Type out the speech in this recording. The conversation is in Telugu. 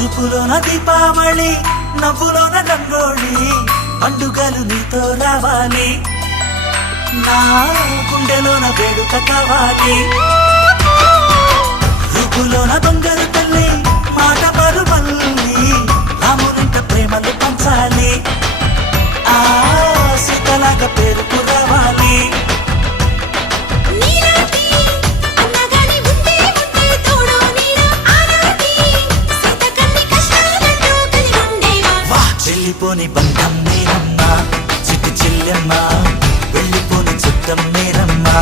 చూపులోన దీపావళి నవ్వులోన రంగోళి పండుగలు నీతో రావాలి నా గుండెలోన వేడుక కావాలి రూపులోన దొంగలు తల్లి మాట పరుమల్లి రామునింట ప్రేమలు పంచాలి ఆ సీతలాగా పేరుకు రావాలి వెళ్ళిపోని బంధం మీరమ్మా చిట్టి చెల్లెమ్మా వెళ్ళిపోని చిత్తం మీరమ్మా